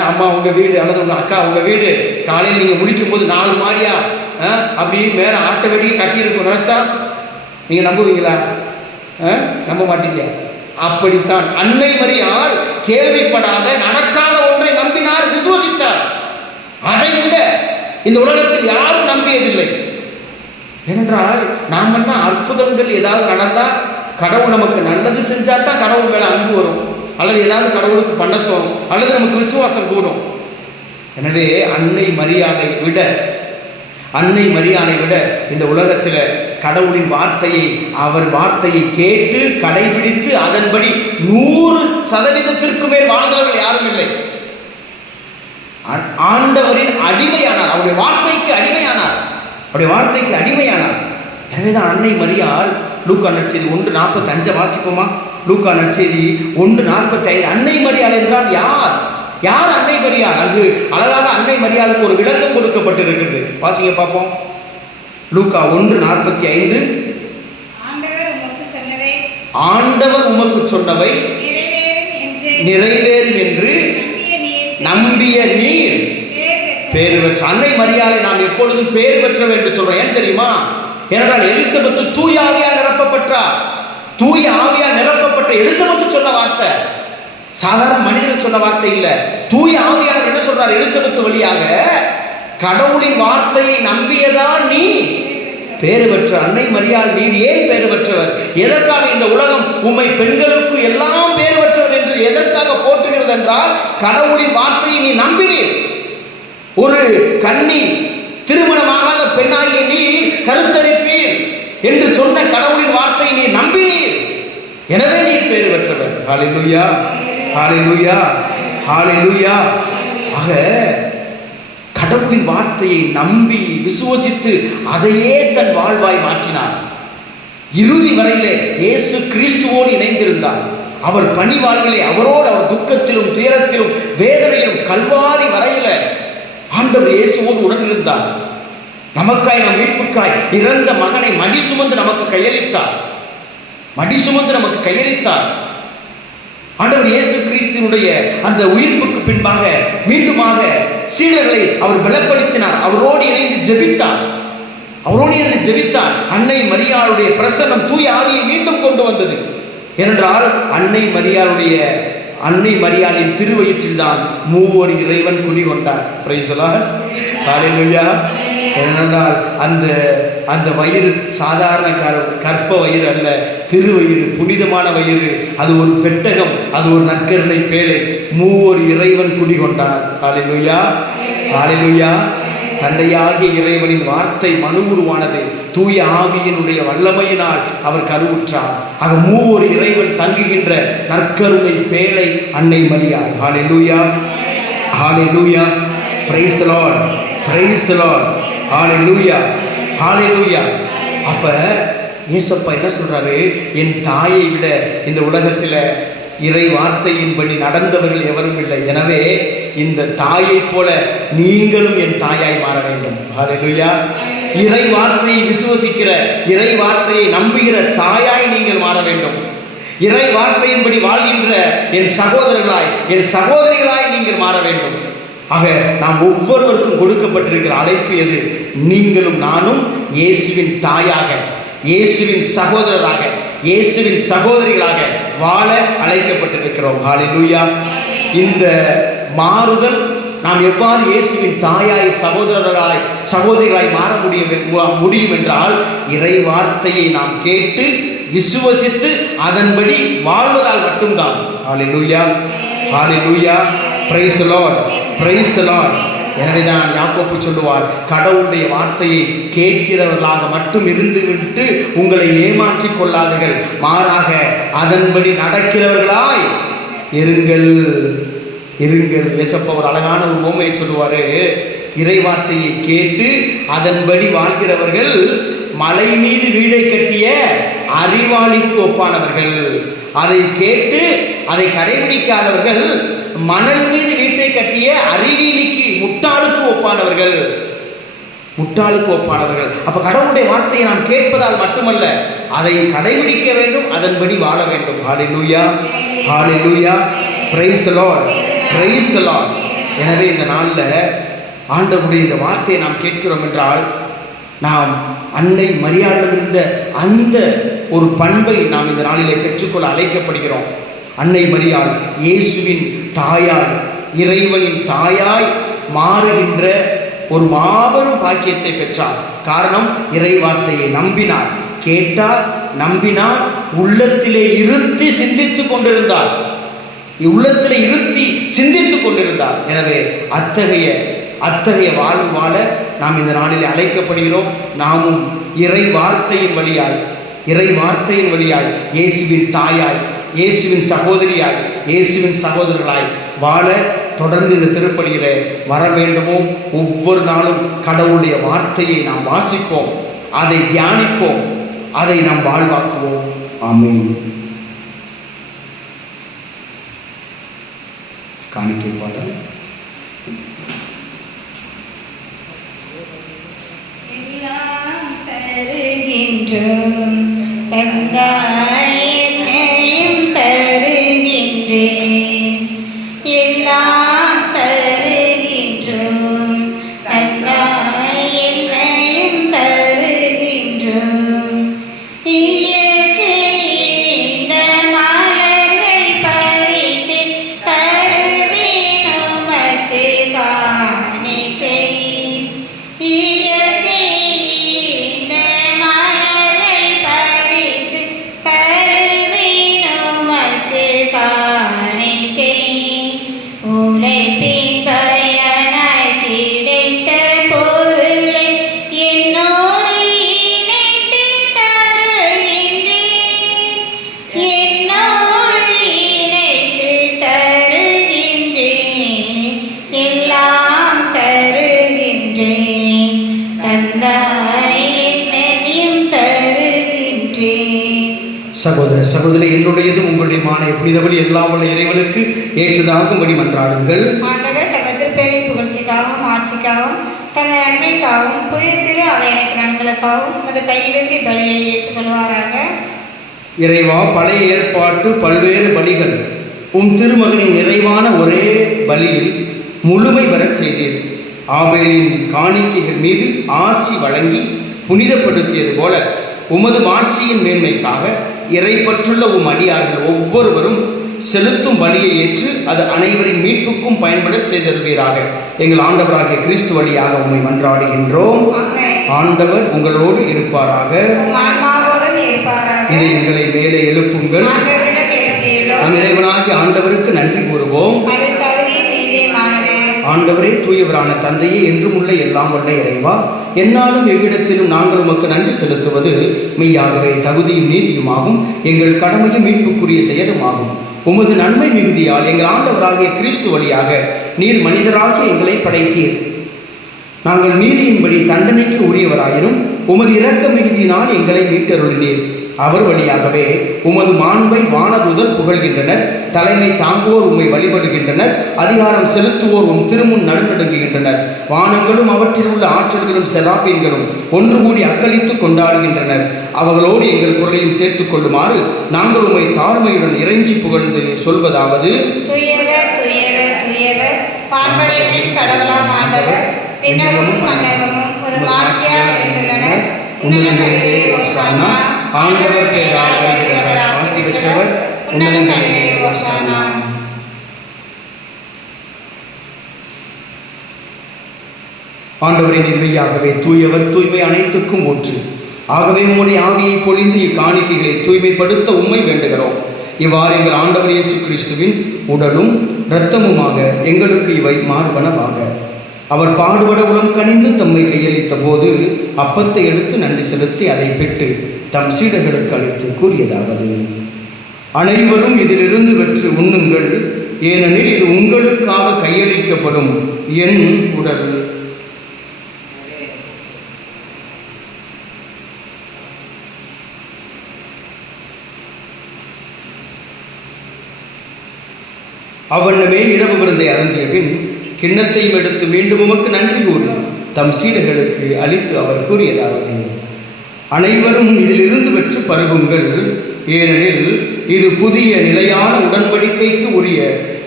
அம்மா உங்க வீடு அல்லது உங்க அக்கா உங்க வீடு காலையில் நீங்க முடிக்கும் போது 4 மாடியா அப்படி மேல ஆட்டோமேட்டிக்காக கட்டியிருக்கும் நினைச்சா நீங்க நம்புவீங்களா? நம்ப மாட்டீங்க. அப்படித்தான் அன்னை மரியாள் கேள்விப்படாத, நடக்காத ஒன்றை நம்பினார், விசுவசித்தார். அதை விட இந்த உலகத்தில் யாரும் நம்பியதில்லை. ஏனென்றால் நாம் என்ன, அற்புதங்கள் ஏதாவது நடந்தா, கடவுள் நமக்கு நல்லது செஞ்சாதான் கடவுள் மேல அன்பு வரும், அல்லது ஏதாவது கடவுளுக்கு பண்ண தோணும், அல்லது நமக்கு விசுவாசம் கூடும். எனவே அன்னை மரியாளை விட இந்த உலகத்தில் கடவுளின் வார்த்தையை, அவர் வார்த்தையை கேட்டு கடைபிடித்து அதன்படி 100% மேல் வாழ்ந்தவர்கள் யாரும் இல்லை. ஆண்டவரின் அடிமையானார், அவருடைய வார்த்தைக்கு அடிமையானார். எனவேதான் அன்னை மரியாள் லூக்கா நற்செய்தி 1:45 வாசிப்போமா? லூக்கா நற்செய்தி 1:45. அன்னை மரியாள் என்றால் யார் அன்னை மரியாள்? அங்கு அழகாக அன்னை மரியாளுக்கு ஒரு விளக்கம் கொடுக்கப்பட்டிருக்கிறது. வாசிங்க பார்ப்போம். லூக்கா 1:45. ஆண்டவர் உமக்கு சொன்னவை நிறைவேறும் என்று நம்பிய நீர் பேறு பெற்ற. அன்னை மரியாளை நாம் எப்பொழுதும் பேறு பெற்றவர் என்று சொல்றோம். ஏன் தெரியுமா? ஏனென்றால் எலிசபெத்து தூய ஆவியால் நிரப்பப்பட்டார். தூய ஆவியால் நிரப்பப்பட்ட எலிசபெத்து சொன்ன வார்த்தை சாதாரண மனிதன் சொன்ன வார்த்தை இல்லை. தூய ஆவியாளர் என்ன சொல்றார்? எலிசபெத்து வழியாக கடவுளின் வார்த்தையை நம்பியதான் நீ பேறு பெற்ற. அன்னை மரியாள், நீர் ஏன் பேறு பெற்றவர்? எதற்காக இந்த உலகம் உம்மை பெண்களுக்கு எல்லாம் பேறு பெற்றவர் என்று எதற்காக போற்றுகிறது என்றால், கடவுளின் வார்த்தையை நீ நம்பினீர். ஒரு கன்னி, திருமணமாகாத பெண்ணாகிய நீர் கருத்தரிப்பீர் என்று சொன்ன கடவுளின் வார்த்தையை நீ நம்பினீர். எனவே நீர் பேறு பெற்றவர். ஹல்லேலூயா. ஹalleluya, ஹalleluya. ஆக கடவுளின் வார்த்தையை நம்பி விசுவசித்து அதையே தன் வாழ்வாய் மாற்றினார். இறுதி வரையிலே இயேசு கிறிஸ்துவோடு இணைந்திருந்தார். அவர் பணி வாழ்விலே அவரோடு, அவர் துக்கத்திலும் துயரத்திலும் வேதனையிலும் கல்வாரி வரையில ஆண்டவர் இயேசுவோடு உடனிருந்தார். நமக்காய், நம் மீட்புக்காய் இறந்த மகனை மடி சுமந்து நமக்கு கையளித்தார். மடி சுமந்து நமக்கு கையளித்தார். ஆண்டவர் இயேசு கிறிஸ்துவினுடைய அந்த உயிர்ப்புக்கு பின்பாக மீண்டுமாக சீடர்களை அவர் பலப்படுத்தினார். அவரோடு இணைந்து ஜெபித்தார். அவரோடு இணைந்து ஜெபித்தார். அன்னை மரியாளுடைய பிரசன்னம் தூய ஆவியை மீண்டும் கொண்டு வந்தது. ஏனென்றால் அன்னை மரியாளின் திருவயிற்றில் தான் மூவர் இறைவன் குடி கொண்டார். பிரைஸ் தி லார்ட், ஹalleluya. ஏனென்றால் அந்த வயிறு சாதாரண கற்ப வயிறு அல்ல, திருவயிறு, புனிதமான வயிறு. அது ஒரு பெட்டகம், அது ஒரு நற்கருணை பேழை. மூவர் இறைவன் குடி கொண்டார். ஹalleluya, ஹalleluya. தந்தையாகிய இறைவனின் வார்த்தை மனு உருவானது. தூய ஆவியினுடைய வல்லமையினால் அவர் கருவுற்றார். ஆக மூவர் இறைவன் தங்குகின்ற நற்கருணை பேழை அன்னை மரியாள். ஹalleluya, ஹalleluya. praise the lord, praise the lord, hallelujah, hallelujah. அப்ப இயேசப்பா என்ன சொல்றாரு? என் தாயை விட இந்த உலகத்தில் இறை வார்த்தையின்படி நடந்தவர்கள் எவரும் இல்லை. எனவே இந்த தாயை போல நீங்களும் என் தாயாய் மாற வேண்டும். ஹalleluya. இறை வார்த்தையை விசுவசிக்கிற, இறை வார்த்தையை நம்புகிற தாயாய் நீங்கள் மாற வேண்டும். இறை வார்த்தையின்படி வாழ்கின்ற என் சகோதரர்களாய், என் சகோதரிகளாய் நீங்கள் மாற வேண்டும். ஆக நாம் ஒவ்வொருவருக்கும் கொடுக்கப்பட்டிருக்கிற அழைப்பு எது? நீங்களும் நானும் இயேசுவின் தாயாக, இயேசுவின் சகோதரராக, இயேசுவின் சகோதரிகளாக வாழ அழைக்கப்பட்டிருக்கிறோம். ஹalleluya. இந்த மாறுதல் நாம் எவ்வாறு இயேசுவின் தாயாய், சகோதரிகளாய் மாற முடியும் என்றால், இறை வார்த்தையை நாம் கேட்டு விசுவசித்து அதன்படி வாழ்வதால் மட்டும்தான். ஹalleluya, ஹalleluya. praise the lord, praise the lord. எனவே தான் யாக்கோப்பு சொல்லுவார், கடவுளுடைய வார்த்தையை கேட்கிறவர்களாக மட்டும் இருந்துவிட்டு உங்களை ஏமாற்றிக் கொள்ளாதீர்கள், மாறாக அதன்படி நடக்கிறவர்களாய் இருங்கள், இருங்கள். ஏசப்பா ஒரு அழகான ஒரு உவமையை சொல்லுவாரு. இறை வார்த்தையை கேட்டு அதன்படி வாழ்கிறவர்கள் மலை மீது வீடை கட்டிய அறிவாளிக்கு ஒப்பானவர்கள். அதை கேட்டு அதை கடைபிடிக்காதவர்கள் மணல் மீது வீட்டை கட்டிய அறிவிலிக்கு, முட்டாளுக்கு ஒப்பானவர்கள், முட்டாளுக்கு ஒப்பானவர்கள். அப்ப கடவுளுடைய வார்த்தையை நாம் கேட்பதால் மட்டுமல்ல, அதை கடைபிடிக்க வேண்டும், அதன்படி வாழ வேண்டும். ஹalleluya, ஹalleluya. praise the lord, praise the lord. எனவே இந்த நாளில் ஆண்டவருடைய இந்த வார்த்தையை நாம் கேட்கிறோம் என்றால், நாம் அன்னை மரியாளிடம் இருந்த அந்த ஒரு பண்பை நாம் இந்த நாளிலே பெற்றுக்கொள்ள அழைக்கப்படுகிறோம். அன்னை மரியாள் இயேசுவின் தாயாய், இறைவனின் தாயாய் மாறுகின்ற ஒரு மாபெரும் பாக்கியத்தை பெற்றார். காரணம், இறை வார்த்தையை நம்பினார், கேட்டார், நம்பினார், உள்ளத்திலே இருத்தி சிந்தித்துக் கொண்டிருந்தார், உள்ளத்திலே இருத்தி சிந்தித்துக் கொண்டிருந்தார். எனவே அத்தகைய வாழ்வு வாழ நாம் இந்த நாளிலே அழைக்கப்படுகிறோம். நாமும் இறை வார்த்தையின் வழியாய் இயேசுவின் தாயாய், இயேசுவின் சகோதரியாய், இயேசுவின் சகோதரர்களாய் வாழ தொடர்ந்து இந்த திருப்பலியிலே வர வேண்டுமோ. ஒவ்வொரு நாளும் கடவுளுடைய வார்த்தையை நாம் வாசிப்போம், அதை தியானிப்போம், அதை நாம் வாழ்வாக்குவோம். ஆமென். காணிக்கை பாடல். எல்லாம் தருகின்றோம் தந்தாய், என்னையும் தருகின்றேன். எல்லாம் தருகின்றோம் தந்தாய், என்னையும் தருகின்றோம். இயற்கை இந்த மலர்கள் பறித்து தருவேன் உமக்கு காணிக்கை. இயற்கை இந்த மலர்கள் பறித்து தருவேன் என்னையும் தருகின்றேன். சகோதர சகோதரி, என்னுடையதும் உங்களுடைய மானை புனித பலி எல்லாம் உள்ள இறைவனுக்கு ஏற்றதாகும்படி மன்றாடுங்கள். ஆண்டவர் தமது திருப்பெயரின் புகழ்ச்சிக்காகவும் ஆட்சிக்காகவும் தமது நன்மைக்காகவும் புனித திரு அவை எனக்கு நன்மைகளுக்காகவும் உமது கையிலிருந்து பலியை ஏற்றுக்கொள்வாராக. இறைவா, பழைய ஏற்பாட்டு பல்வேறு பலிகள் உம் திருமகனின் நிறைவான ஒரே பலியில் முழுமை பெறச் செய்தீர். ஆபேலின் காணிக்கைகள் மீது ஆசி வழங்கி புனிதப்படுத்தியது போல உமது மாட்சியின் மேன்மைக்காக இறைப்பற்றுள்ள உம் அடியார்கள் ஒவ்வொருவரும் செலுத்தும் பலியை ஏற்று அது அனைவரின் மீட்புக்கும் பயன்பட செய்தருவீராக. எங்கள் ஆண்டவராகிய கிறிஸ்து வழியாக உம்மை மன்றாடுகின்றோம். ஆண்டவர் உங்களோடு இருப்பாராக. இதை எங்களை மேலே எழுப்புங்கள். இறைவனாகிய ஆண்டவருக்கு நன்றி கூறுவோம். ஆண்டவரே, தூயவரான தந்தையே, என்றும் உள்ள எல்லாம் வல்ல இறைவா, என்னாலும் எவ்விடத்திலும் நாங்கள் உமக்கு நன்றி செலுத்துவது மெய்யாகவே தகுதியும் நீதியுமாகும். எங்கள் கடமையும் மீட்புக்குரிய செயலுமாகும். உமது நன்மை மிகுதியால் எங்கள் ஆண்டவராகிய கிறிஸ்து வழியாக நீர் மனிதராகிய எங்களை படைத்தீர். நாங்கள் நீதியின்படி தண்டனைக்கு உரியவராயினும் உமது இரக்க மிகுதியினால் எங்களை மீட்டருளினீர். அவர் வழியாகவே உமது மாண்பை வானதூதர் புகழ்கின்றனர். தலைமை தாங்குவோர் உம்மை வழிபடுகின்றனர். அதிகாரம் செலுத்துவோர் உம் திருமுன் நடுநடுங்குகின்றனர். வானங்களும் அவற்றில் உள்ள ஆற்றல்களும் செராப்பீன்களும் ஒன்று கூடி அக்களித்து கொண்டாடுகின்றனர். அவர்களோடு எங்கள் குரலையும் சேர்த்துக் கொள்ளுமாறு நாங்கள் உம்மை தாழ்மையுடன் இறைஞ்சி புகழ்ந்து சொல்வதாவது: துயவர் துயவர் துயவர், பான்படைகளின் கடவுளாம் ஆண்டவர், விண்ணகமும் மன்னகமும் ஒரு மாட்சியால் நிறைந்துள்ளனர். உன்னதங்களிலே ஓசானா. ஆண்டவர் பெயரால் வருகிறவர் ஆசி பெற்றவர். உன்னதங்களிலே ஓசானா. ஆண்டவரின் நிர்மையாகவே தூயவர், தூய்மை அனைத்துக்கும் ஊற்று. ஆகவே உம்முடைய ஆவியை பொழிந்து இக்காணிக்கைகளை தூய்மைப்படுத்த உம்மை வேண்டுகிறோம். இவ்வாறு எங்கள் ஆண்டவர் இயேசு கிறிஸ்துவின் உடலும் இரத்தமுமாக எங்களுக்கு இவை மாறுபனவாக. அவர் பாடுபட உளம் கனிந்து தம்மை கையளித்த போது அப்பத்தை எடுத்து நன்றி செலுத்தி அதை பெற்று தம் சீடர்களுக்கு அளித்து கூறியதாவது: அனைவரும் இதிலிருந்து பெற்று உண்ணுங்கள், ஏனெனில் இது உங்களுக்காக கையளிக்கப்படும் என் உடல். அவ்வண்ணமே இரவு விருந்தை அருந்திய பின் கிண்ணத்தையும் எடுத்து மீண்டும் உமக்கு நன்றி கூறி தம் சீடர்களுக்கு அளித்து அவர் கூறியதாவது: அனைவரும் இதிலிருந்து பெற்று பருகுங்கள், ஏனெனில் இது புதிய நிலையான உடன்படிக்கைக்கு உரிய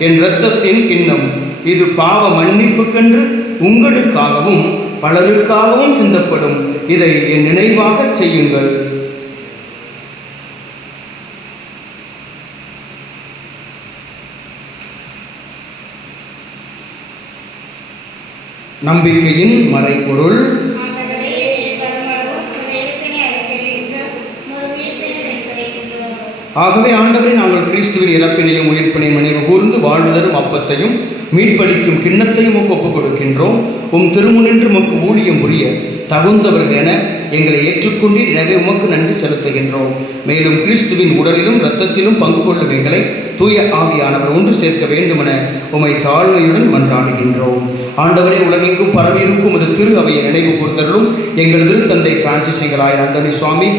என் இரத்தத்தின் கிண்ணம். இது பாவ மன்னிப்புக்கென்று உங்களுக்காகவும் பலருக்காகவும் சிந்தப்படும். இதை என் நினைவாக செய்யுங்கள். நம்பிக்கையின் மறைபொருள். ஆகவே ஆண்டவரை நாங்கள் கிறிஸ்துவின் இறப்பினையும் உயிர்ப்பினையும் நினைவு கூர்ந்து வாழ்வுதரும் அப்பத்தையும் மீட்பளிக்கும் கிண்ணத்தையும் ஒப்புக் கொடுக்கின்றோம். உம் திருமுனின்று உமக்கு ஊழியம் புரிய தகுந்தவர்கள் என எங்களை ஏற்றுக்கொண்டீர். எனவே உமக்கு நன்றி செலுத்துகின்றோம். மேலும் கிறிஸ்துவின் உடலிலும் இரத்தத்திலும் பங்கு கொள்ளும் எங்களை தூய ஆவியானவர் ஒன்று சேர்க்க வேண்டுமென உமை தாழ்மையுடன் மன்றாடுகின்றோம். ஆண்டவரே, உலகெங்கும் பரவியிருக்கும் அது திரு அவையை நினைவு கூர்ந்தருளும். எங்கள் திருத்தந்தை பிரான்சிஸ் எங்களாயர் அந்தோனி சுவாமி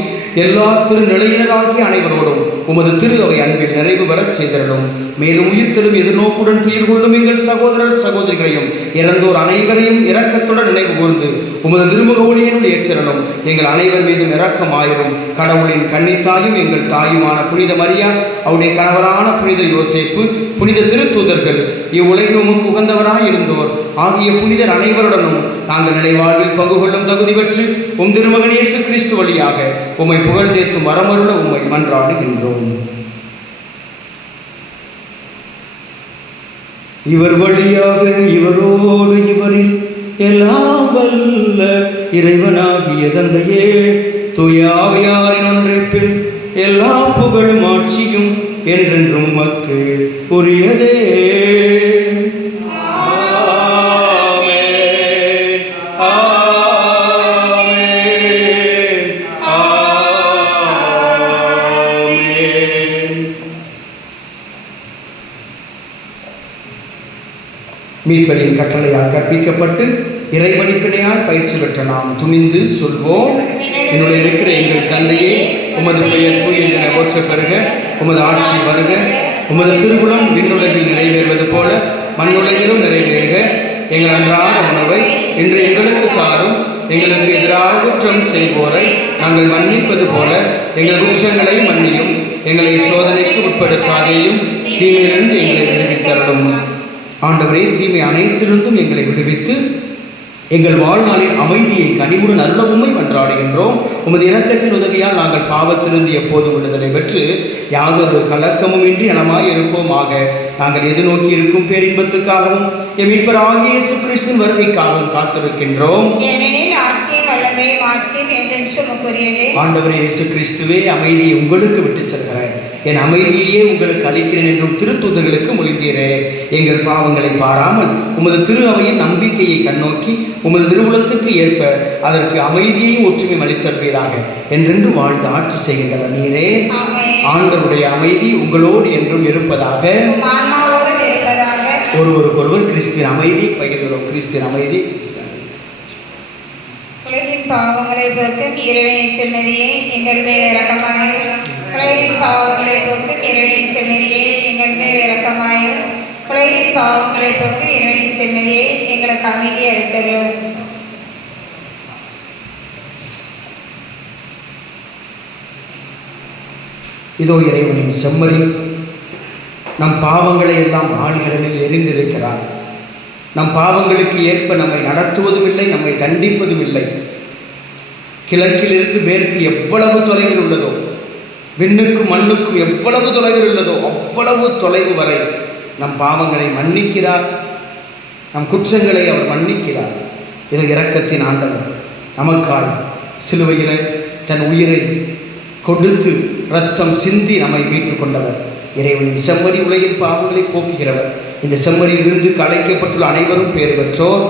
எல்லா திருநிலையினராகிய அனைவரோடும் உமது திரு அவை அன்பில் நிறைவு பெறச் செய்தருளும். மேலும் உயிர்த்தெழும் எதிர்நோக்குடன் துயிர் கொள்ளும் எங்கள் சகோதரர் சகோதரிகளையும் இறந்தோர் அனைவரையும் இரக்கத்துடன் நினைவு கூர்ந்து உமது திருமுக ஒளியினுள் ஏற்றலும். எங்கள் அனைவர் மீதும் இரக்கமாயிரும். கடவுளின் கன்னித்தாயும் எங்கள் தாயுமான புனித மரியா, அவருடைய கணவரான புனித யோசேப்பு, புனித திருத்தூதர்கள், இவ்வுலகில் உமக்கு உகந்தவராயிருந்தோர் ஆகிய புனிதர் அனைவருடனும் நாங்கள் நிலைவாழ்வில் பங்கு கொள்ளும் தகுதி பெற்று உம் திருமகன் இயேசு கிறிஸ்து வழியாக உம்மை புகழ்ந்தேத்தும் வரமருள உம்மை மன்றாடுகின்றோம். இவர் வழியாக இவரோடு இவரில் எல்லாம் வல்ல இறைவனாகிய தந்தையே, தூய ஆவியாரின் ஒன்றிப்பில் எல்லா புகழும் ஆட்சியும் என்றென்றும் உமக்கு உரியதே. மீட்பரின் கட்டளையால் கற்பிக்கப்பட்டு இறைவடிப்பினையால் பயிற்சி பெற்ற நாம் துணிந்து சொல்வோம். என்னுடைய இருக்கிற எங்கள் தந்தையே, உமது பெயர் தூயது என போற்ற பெறுக, உமது ஆட்சி வருக, உமது திருவுளம் விண்ணுலகில் நிறைவேறுவது போல மண்ணுலகிலும் நிறைவேறுக. எங்கள் அன்றாட உணவை இன்று எங்களுக்கு தாரும். எங்களுக்கு எதிராக குற்றம் செய்வோரை நாங்கள் மன்னிப்பது போல எங்கள் குற்றங்களை மன்னியும். எங்களை சோதனைக்கு உட்படுத்தாதேயும், தீமையிலிருந்து எங்களை விடுவித்தருளும். ஆண்டவரே, தீமை அனைத்திலிருந்தும் எங்களை விடுவித்து எங்கள் வாழ்நாளில் அமைதியை கனிவுடன் அருளவுமை மன்றாடுகின்றோம். உமது இரக்கத்தின் உதவியால் நாங்கள் பாவத்திலிருந்து எப்போதும் விடுதலை பெற்று யாதொரு கலக்கமும் இன்றி நலமாய் இருப்போமாக. நாங்கள் எதிர்நோக்கி இருக்கும் பேரின்பத்துக்காகவும் எம் மீட்பராகிய இயேசு கிறிஸ்துவின் வருகைக்காகவும் காத்திருக்கின்றோம். ஏனெனில் ஆட்சியும் வல்லமையும் மாட்சியும் என்றென்றும் உமக்குரியதே. ஆண்டவரே இயேசு கிறிஸ்துவே, அமைதியை உங்களுக்கு விட்டுச் செல்கிறேன், என் அமைதியே உங்களுக்கு அளிக்கிறேன் என்றும் திருத்தூதர்களுக்கு மொழிந்தீரே. எங்கள் பாவங்களை பாராமல் உமது திரு அவையின் நம்பிக்கையை கண்ணோக்கி உமது திருவுளத்துக்கு ஏற்ப அதற்கு அமைதியையும் ஒற்றுமையும் அளித்தருவீராக. என்றென்று வாழ்ந்து ஆட்சி செய்கின்றவர் நீரே. ஆண்டவருடைய அமைதி உங்களோடு என்றும் இருப்பதாக, ஒருவருக்கொருவர் கிறிஸ்துவின் அமைதி பகிர்ந்தோம். கிறிஸ்துவின் அமைதி. உலகின் பாவங்களை போக்கும் இறைவனை செம்மறியே எங்கள் மேல் இரக்கமாயிரும். உலகின் பாவங்களை போக்கும் இறைவனை செம்மறியே எங்கள் மேல் இரக்கமாயிரும். உலகின் பாவங்களை போக்கும் இறைவனை செம்மறியே எங்களுக்கு அமைதி அளித்தருளும். இதோ இறைவனின் செம்மறி நம் பாவங்களை எல்லாம் ஆழ்கடலில் எரிந்திருக்கிறார். நம் பாவங்களுக்கு ஏற்ப நம்மை நடத்துவதும் இல்லை, நம்மை தண்டிப்பதும் இல்லை. கிழக்கிலிருந்து மேற்கு எவ்வளவு தொலைவில் உள்ளதோ, விண்ணுக்கும் மண்ணுக்கும் எவ்வளவு தொலைவில் உள்ளதோ அவ்வளவு தொலைவு வரை நம் பாவங்களை மன்னிக்கிறார், நம் குற்றங்களை அவர் மன்னிக்கிறார். இது இரக்கத்தின் ஆண்டவர். நமக்காய் சிலுவையில் தன் உயிரை கொடுத்து இரத்தம் சிந்தி நம்மை மீட்டுக் கொண்டவர். இறைவனின் செம்மறி உலகின் பாவங்களை போக்குகிறவர். இந்த செம்மறியிலிருந்து கலைக்கப்பட்டுள்ள அனைவரும் பேர் பெற்றோர்.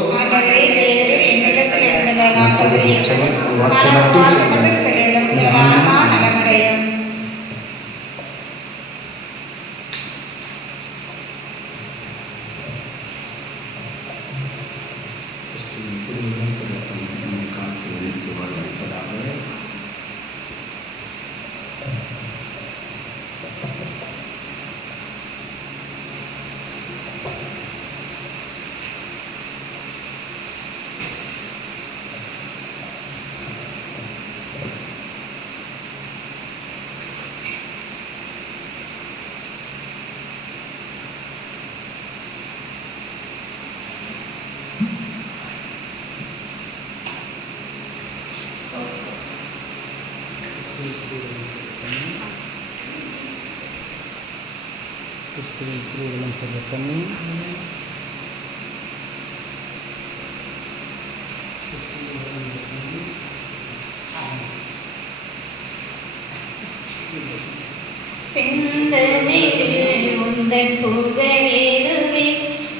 செந்தமிழில் உந்தன் புகழேறுவே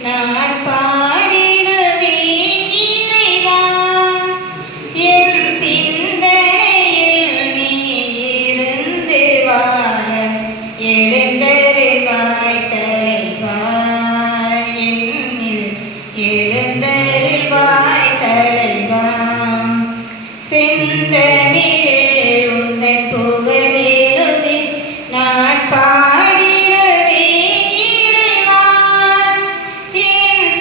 நான் பாடிடுவேன் இறைவா. என் சிந்தனையில் நீ இருந்து வாழ எழுந்தருள்வாய் தலைவா. என்னில் எழுந்தருள்வாய் தலைவா. செந்தமிழில் உந்தன் புகழேறுவே நான் பாடிடுவேன் இறைவா. என்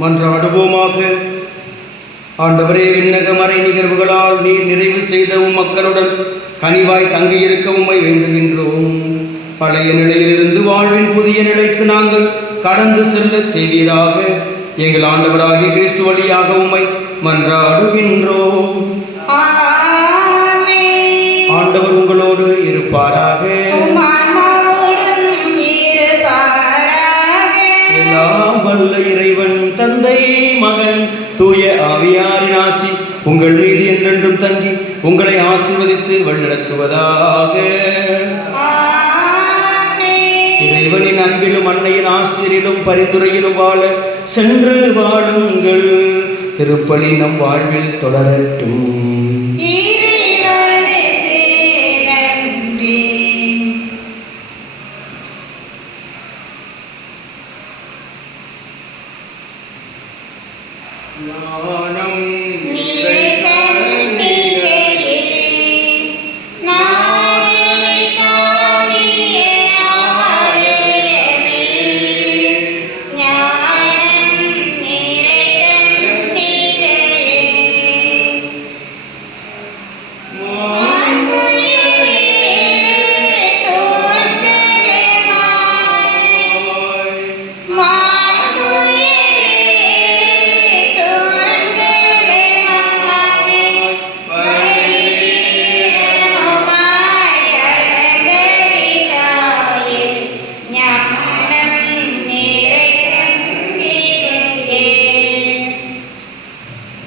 மன்றாடுவோமாக. ஆண்டவரே, விண்ணக மறை நிகழ்வுகளால் நீர் நிறைவு செய்த உம் மக்களுடன் கனிவாய் தங்கியிருக்க உம்மை வேண்டுகின்றோம். பழைய நிலையிலிருந்து வாழ்வின் புதிய நிலைக்கு நாங்கள் கடந்து செல்ல செய்வீராக. எங்கள் ஆண்டவராகிய கிறிஸ்து வழியாக உம்மை மன்றாடுகின்றோம். ஆண்டவர் உங்களோடு இருப்பாராக. எல்லாம் வல்ல இறைவன் தந்தை, மகன், தூய ஆவியாரின் ஆசி உங்கள் மீது என்றென்றும் தங்கி உங்களை ஆசீர்வதித்து வழிநடத்துவதாக. இறைவனின் அன்பிலும் அன்னையின் ஆசிரியரிலும் பரிந்துரையிலும் வாழ சென்று வாழுங்கள். திருப்பலி நம் வாழ்வில் தொடரட்டும்.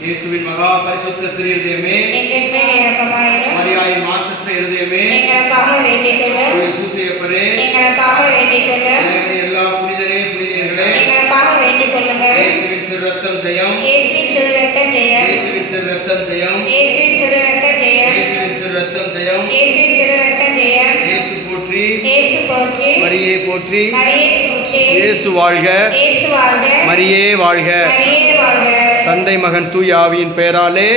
இயேசுவின் மகா பரிசுத்த இருதயமே, எங்கள் மேல் இரக்கமாயிரும். மரியாயின் மாசற்ற இருதயமே, எங்களுக்காக வேண்டிக் கொள்ளும். சூசையப்பரே, எங்களுக்காக வேண்டிக் கொள்ளும். எல்லா புனிதரே, புனிதர்களே, எங்களுக்காக வேண்டிக் கொள்ளுங்கள். இயேசுவின் திரு ரத்தம் ஜெயம், இயேசுவின் திரு ரத்தம் ஜெயம், இயேசுவின் திரு ரத்தம் ஜெயம், இயேசுவின் திரு ரத்தம் ஜெயம், இயேசுவின் திரு ரத்தம் ஜெயம், இயேசுவின் திரு ரத்தம் ஜெயம். இயேசு போற்றி, இயேசு போற்றி, மரியே போற்றி, மரியே போற்றி. இயேசு வாழ்க, இயேசு வாழ்க, மரியே வாழ்க. மரியே வாழ்க. தந்தை, மகன், தூய ஆவியின் பெயராலே.